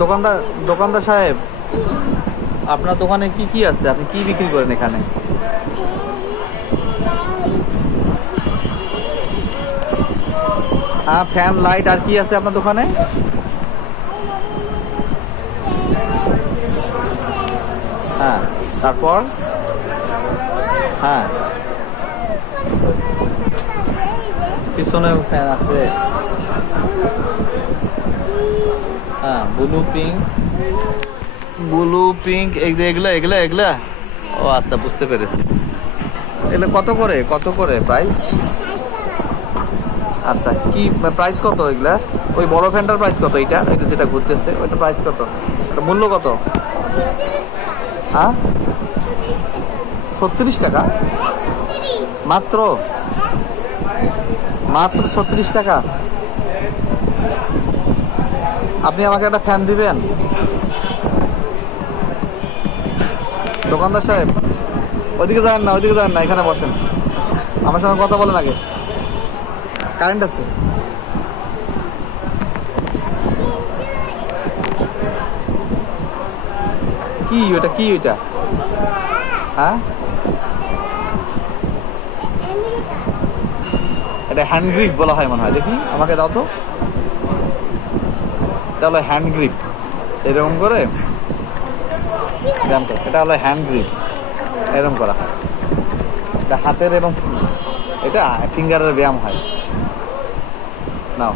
দোকানদার দোকানদার সাহেব, আপনার দোকানে কি কি আছে? আপনি কি বিক্রি করেন এখানে? হ্যাঁ, ফ্যান, লাইট, আর কি আছে আপনার দোকানে? হ্যাঁ, তারপর? হ্যাঁ, পিছনে ফ্যান আছে। হ্যাঁ, ব্লু পিঙ্ক, ব্লু পিঙ্ক, এগুলা এগুলা এগুলা। ও আচ্ছা, বুঝতে পেরেছি। এগুলো কত করে, কত করে প্রাইস? আচ্ছা, কি প্রাইস কত এগুলা? ওই বড় ফ্যানটার প্রাইস কত? এইটা এইটা যেটা ঘুরতেছে ওইটার প্রাইস কত? এটা মূল্য কত? হ্যাঁ, 36 টাকা মাত্র? মাত্র 36 টাকা? আপনি আমাকে একটা ফ্যান দিবেন দোকানদার সাহেব? ওইদিকে যান না, ওইদিকে যান না, এখানে বসেন, আমার সঙ্গে কথা বলেন আগে। কারেন্ট আছে? কি ওটা, কি ওইটা? হ্যাঁ, এটা হ্যান্ড গ্রিপ বলা হয় মনে হয়। দেখি, আমাকে দাও তো। এটা হলো হ্যান্ড গ্রিপ, এরকম করে জানতো। এটা হলো হ্যান্ড গ্রিপ, এরকম করা হয়। এটা হাতের এবং এটা ফিঙ্গারের ব্যায়াম হয়। নাও।